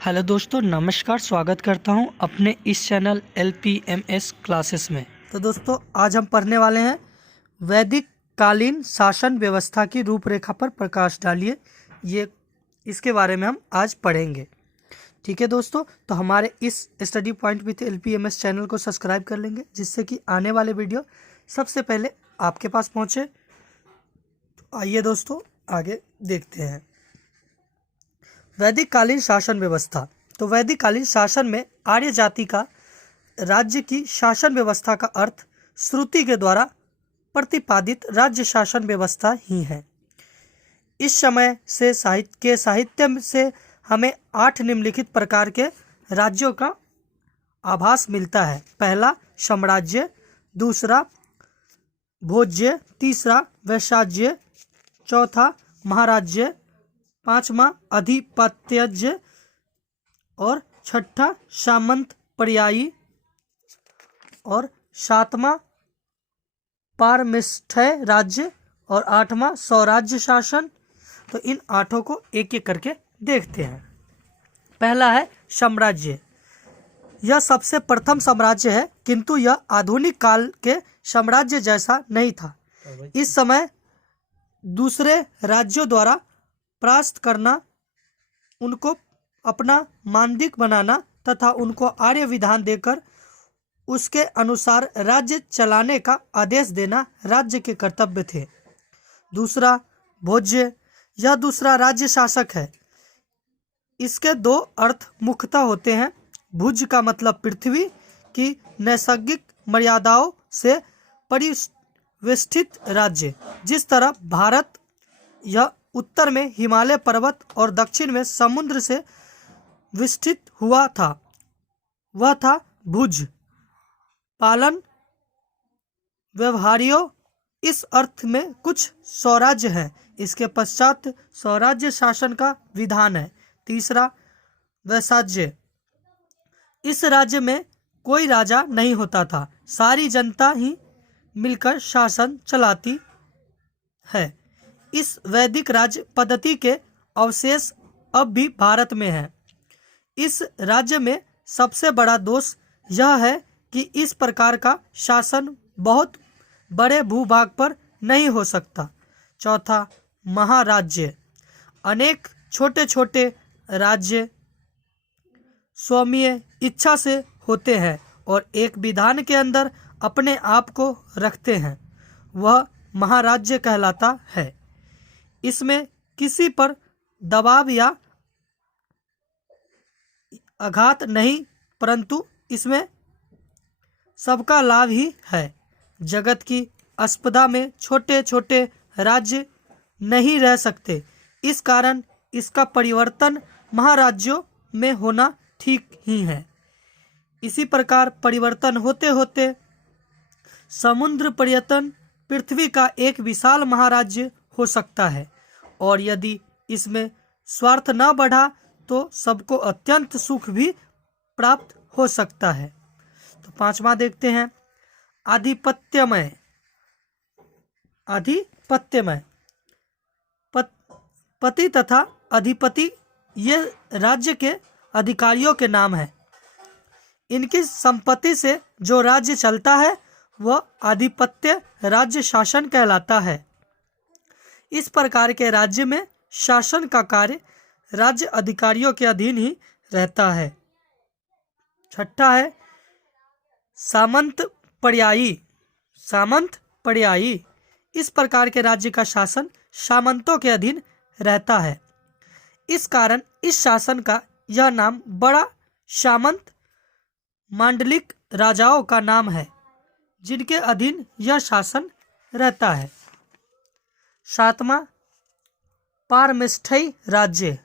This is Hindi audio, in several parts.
हेलो दोस्तों, नमस्कार। स्वागत करता हूं अपने इस चैनल LPMS क्लासेस में। तो दोस्तों, आज हम पढ़ने वाले हैं वैदिक कालीन शासन व्यवस्था की रूपरेखा पर प्रकाश डालिए। ये इसके बारे में हम आज पढ़ेंगे। ठीक है दोस्तों, तो हमारे इस study point with LPMS channel को सब्सक्राइब कर लेंगे, जिससे कि आने वाले वीडियो सबसे पहले आपके पास पहुँचे। तो आइए दोस्तों, आगे देखते हैं। वैदिक कालीन शासन व्यवस्था। तो वैदिक कालीन शासन में आर्य जाति का राज्य की शासन व्यवस्था का अर्थ श्रुति के द्वारा प्रतिपादित राज्य शासन व्यवस्था ही है। इस समय से साहित्य से हमें 8 निम्नलिखित प्रकार के राज्यों का आभास मिलता है। पहला साम्राज्य, दूसरा भोज्य, तीसरा वैशाज्य, चौथा महाराज्य, पांचवा अधिपत्यज्य और छठा सामंत पर्यायी और सातवां पारमेष्ठय राज्य और आठवां स्वराज्य शासन। तो इन 8 को एक एक करके देखते हैं। पहला है साम्राज्य। यह सबसे प्रथम साम्राज्य है, किंतु यह आधुनिक काल के साम्राज्य जैसा नहीं था। इस समय दूसरे राज्यों द्वारा परास्त करना, उनको अपना मानदिक बनाना तथा उनको आर्य विधान देकर उसके अनुसार राज्य चलाने का आदेश देना राज्य के कर्तव्य थे। दूसरा भोज्य। यह दूसरा राज्य शासक है। इसके 2 अर्थ मुख्यतः होते हैं। भुज का मतलब पृथ्वी की नैसर्गिक मर्यादाओं से परिवेष्टित राज्य। जिस तरह भारत यह उत्तर में हिमालय पर्वत और दक्षिण में समुद्र से विस्तृत हुआ था, वह था भुज। पालन व्यवहारियों इस अर्थ में कुछ स्वराज्य है। इसके पश्चात स्वराज्य शासन का विधान है। तीसरा वैशाज्य। इस राज्य में कोई राजा नहीं होता था, सारी जनता ही मिलकर शासन चलाती है। इस वैदिक राज्य पद्धति के अवशेष अब भी भारत में हैं। इस राज्य में सबसे बड़ा दोष यह है कि इस प्रकार का शासन बहुत बड़े भूभाग पर नहीं हो सकता। चौथा महाराज्य। अनेक छोटे छोटे राज्य स्वामीय इच्छा से होते हैं और एक विधान के अंदर अपने आप को रखते हैं, वह महाराज्य कहलाता है। इसमें किसी पर दबाव या आघात नहीं, परंतु इसमें सबका लाभ ही है। जगत की अस्पदा में छोटे छोटे राज्य नहीं रह सकते, इस कारण इसका परिवर्तन महाराज्यों में होना ठीक ही है। इसी प्रकार परिवर्तन होते होते समुद्र पर्यटन पृथ्वी का एक विशाल महाराज्य हो सकता है, और यदि इसमें स्वार्थ न बढ़ा तो सबको अत्यंत सुख भी प्राप्त हो सकता है। तो 5वां देखते हैं आधिपत्यमय। आधिपत्यमय पति तथा अधिपति ये राज्य के अधिकारियों के नाम हैं। इनकी संपत्ति से जो राज्य चलता है वह आधिपत्य राज्य शासन कहलाता है। इस प्रकार के राज्य में शासन का कार्य राज्य अधिकारियों के अधीन ही रहता है। छठा है सामंत पर्यायी। सामंत पर्यायी इस प्रकार के राज्य का शासन सामंतों के अधीन रहता है। इस कारण इस शासन का यह नाम बड़ा सामंत मांडलिक राजाओं का नाम है, जिनके अधीन यह शासन रहता है। 7वां पारमेष्ठय राज्य।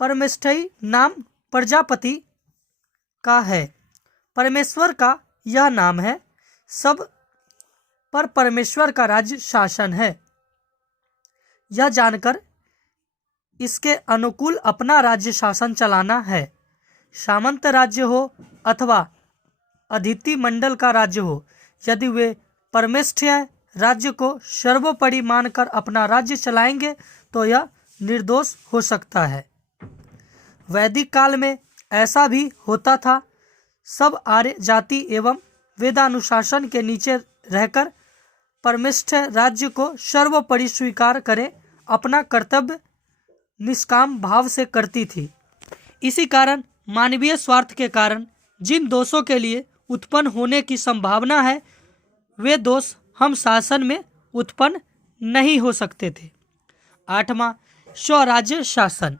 परमेष्ठय नाम प्रजापति का है, परमेश्वर का यह नाम है। सब पर परमेश्वर का राज्य शासन है। यह जानकर इसके अनुकूल अपना राज्य शासन चलाना है। सामंत राज्य हो अथवा अदिति मंडल का राज्य हो, यदि वे परमेष्ठय राज्य को सर्वोपरि मानकर अपना राज्य चलाएंगे तो यह निर्दोष हो सकता है। वैदिक काल में ऐसा भी होता था। सब आर्य जाति एवं वेदानुशासन के नीचे रहकर परमिष्ठ राज्य को सर्वोपरि स्वीकार करें अपना कर्तव्य निष्काम भाव से करती थी। इसी कारण मानवीय स्वार्थ के कारण जिन दोषों के लिए उत्पन्न होने की संभावना है वे दोष हम शासन में उत्पन्न नहीं हो सकते थे। 8वां, स्वराज्य शासन।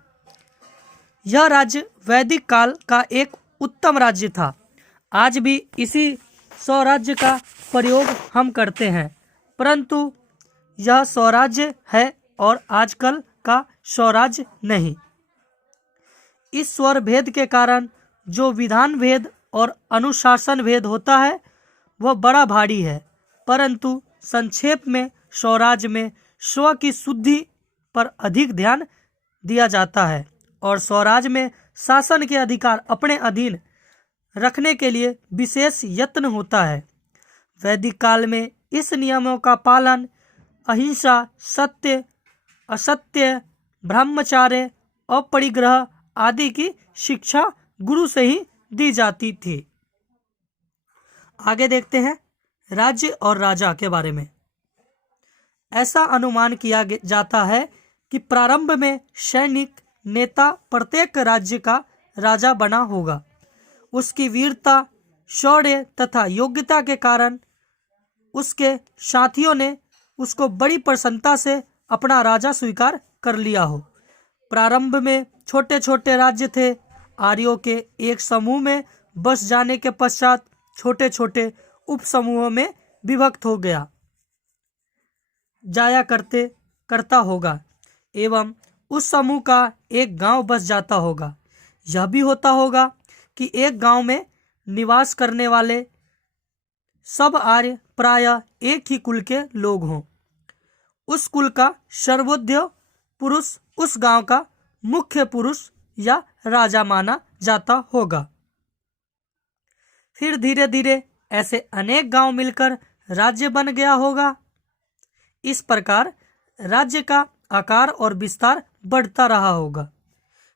यह राज्य वैदिक काल का एक उत्तम राज्य था। आज भी इसी स्वराज्य का प्रयोग हम करते हैं, परंतु यह स्वराज्य है और आजकल का स्वराज्य नहीं। इस स्वर भेद के कारण जो विधान भेद और अनुशासन भेद होता है वह बड़ा भारी है, परंतु संक्षेप में स्वराज्य में स्व की शुद्धि पर अधिक ध्यान दिया जाता है और स्वराज्य में शासन के अधिकार अपने अधीन रखने के लिए विशेष यत्न होता है। वैदिक काल में इस नियमों का पालन अहिंसा, सत्य, असत्य, ब्रह्मचर्य, अपरिग्रह आदि की शिक्षा गुरु से ही दी जाती थी। आगे देखते हैं राज्य और राजा के बारे में। ऐसा अनुमान किया जाता है कि प्रारंभ में सैनिक नेता प्रत्येक राज्य का राजा बना होगा। उसकी वीरता, शौर्य तथा योग्यता के कारण उसके साथियों ने उसको बड़ी प्रसन्नता से अपना राजा स्वीकार कर लिया हो। प्रारंभ में छोटे छोटे राज्य थे। आर्यों के एक समूह में बस जाने के पश्चात छोटे छोटे उप समूहों में विभक्त हो जाया करता होगा एवं उस समूह का एक गांव बस जाता होगा। यह भी होता होगा कि एक गांव में निवास करने वाले सब आर्य प्रायः एक ही कुल के लोग हों। उस कुल का सर्वोच्च पुरुष उस गांव का मुख्य पुरुष या राजा माना जाता होगा। फिर धीरे धीरे ऐसे अनेक गांव मिलकर राज्य बन गया होगा। इस प्रकार राज्य का आकार और विस्तार बढ़ता रहा होगा।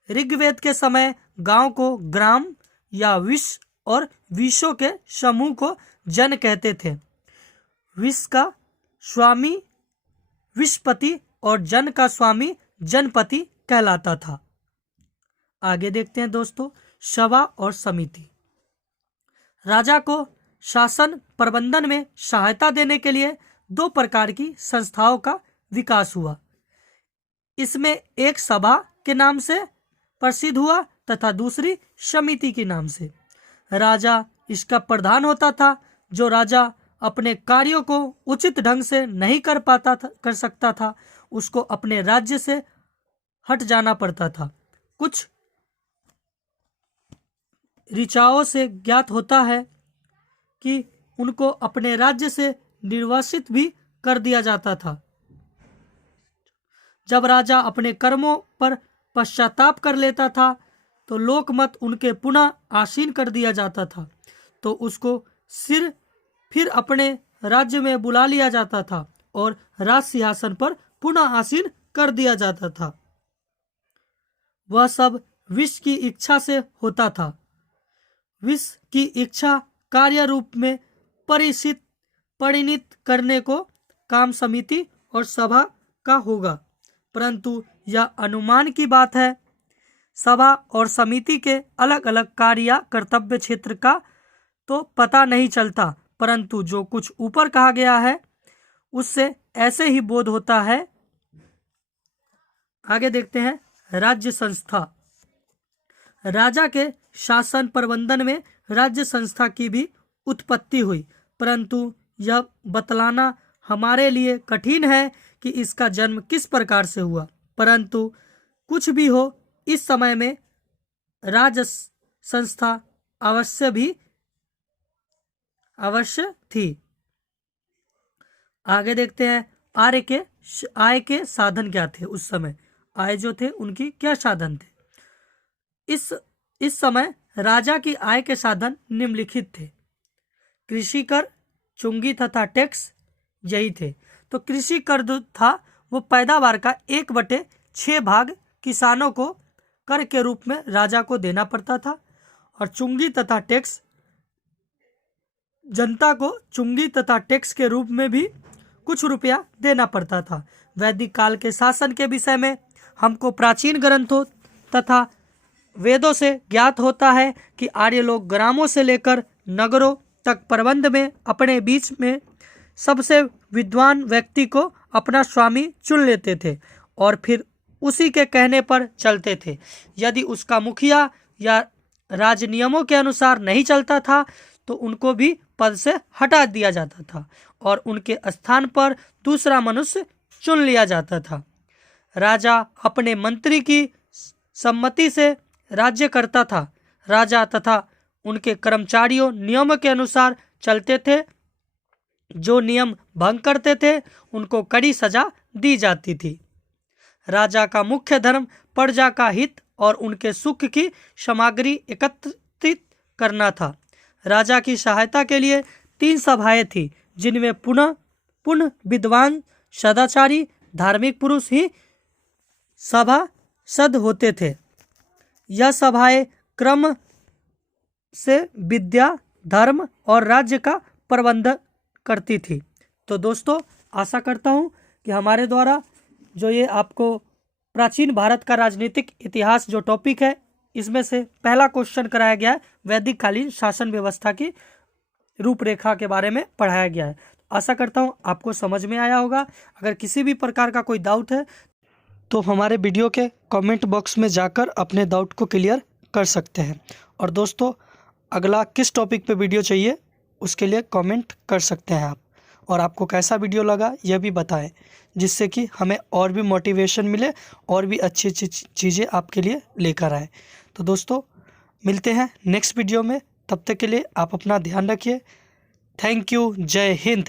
ऋग्वेद के समय गांव को ग्राम या विश्व और विश्व के समूह को जन कहते थे। विश्व का स्वामी विश्वपति और जन का स्वामी जनपति कहलाता था। आगे देखते हैं दोस्तों सभा और समिति। राजा को शासन प्रबंधन में सहायता देने के लिए दो प्रकार की संस्थाओं का विकास हुआ। इसमें एक सभा के नाम से प्रसिद्ध हुआ तथा दूसरी समिति के नाम से। राजा इसका प्रधान होता था। जो राजा अपने कार्यों को उचित ढंग से नहीं कर सकता था उसको अपने राज्य से हट जाना पड़ता था। कुछ ऋचाओं से ज्ञात होता है कि उनको अपने राज्य से निर्वासित भी कर दिया जाता था। जब राजा अपने कर्मों पर पश्चाताप कर लेता था तो लोकमत उनके पुनः आसीन कर दिया जाता था, तो उसको फिर अपने राज्य में बुला लिया जाता था और राज सिंहासन पर पुनः आसीन कर दिया जाता था। वह सब विश्व की इच्छा से होता था। विश्व की इच्छा कार्य रूप में परिणित करने को काम समिति और सभा का होगा, परंतु यह अनुमान की बात है। सभा और समिति के अलग अलग कार्य या कर्तव्य क्षेत्र का तो पता नहीं चलता, परंतु जो कुछ ऊपर कहा गया है उससे ऐसे ही बोध होता है। आगे देखते हैं राज्य संस्था। राजा के शासन प्रबंधन में राज्य संस्था की भी उत्पत्ति हुई, परंतु यह बतलाना हमारे लिए कठिन है कि इसका जन्म किस प्रकार से हुआ। परंतु कुछ भी हो, इस समय में राज्य संस्था अवश्य थी। आगे देखते हैं आय के साधन क्या थे। उस समय आय जो थे उनकी क्या साधन थे। इस समय राजा की आय के साधन निम्नलिखित थे। कृषि कर, चुंगी तथा टैक्स यही थे। तो कृषि कर जो था वो पैदावार का 1/6 भाग किसानों को कर के रूप में राजा को देना पड़ता था और चुंगी तथा टैक्स जनता को चुंगी तथा टैक्स के रूप में भी कुछ रुपया देना पड़ता था। वैदिक काल के शासन के विषय में हमको प्राचीन ग्रंथों तथा वेदों से ज्ञात होता है कि आर्य लोग ग्रामों से लेकर नगरों तक प्रबंध में अपने बीच में सबसे विद्वान व्यक्ति को अपना स्वामी चुन लेते थे और फिर उसी के कहने पर चलते थे। यदि उसका मुखिया या राज नियमों के अनुसार नहीं चलता था तो उनको भी पद से हटा दिया जाता था और उनके स्थान पर दूसरा मनुष्य चुन लिया जाता था। राजा अपने मंत्री की सम्मति से राज्य करता था। राजा तथा उनके कर्मचारियों नियम के अनुसार चलते थे। जो नियम भंग करते थे उनको कड़ी सजा दी जाती थी। राजा का मुख्य धर्म प्रजा का हित और उनके सुख की सामग्री एकत्रित करना था। राजा की सहायता के लिए 3 सभाएं थी, जिनमें पुनः विद्वान सदाचारी धार्मिक पुरुष ही सभासद होते थे। यह सभाएं क्रम से विद्या, धर्म और राज्य का प्रबंध करती थी। तो दोस्तों, आशा करता हूँ कि हमारे द्वारा जो ये आपको प्राचीन भारत का राजनीतिक इतिहास जो टॉपिक है, इसमें से पहला क्वेश्चन कराया गया है, वैदिक कालीन शासन व्यवस्था की रूपरेखा के बारे में पढ़ाया गया है। आशा करता हूँ आपको समझ में आया होगा। अगर किसी भी प्रकार का कोई डाउट है तो हमारे वीडियो के कमेंट बॉक्स में जाकर अपने डाउट को क्लियर कर सकते हैं। और दोस्तों, अगला किस टॉपिक पे वीडियो चाहिए उसके लिए कमेंट कर सकते हैं आप। और आपको कैसा वीडियो लगा यह भी बताएं, जिससे कि हमें और भी मोटिवेशन मिले और भी अच्छी अच्छी चीज़ें आपके लिए लेकर आए। तो दोस्तों, मिलते हैं नेक्स्ट वीडियो में। तब तक के लिए आप अपना ध्यान रखिए। Thank you. जय हिंद।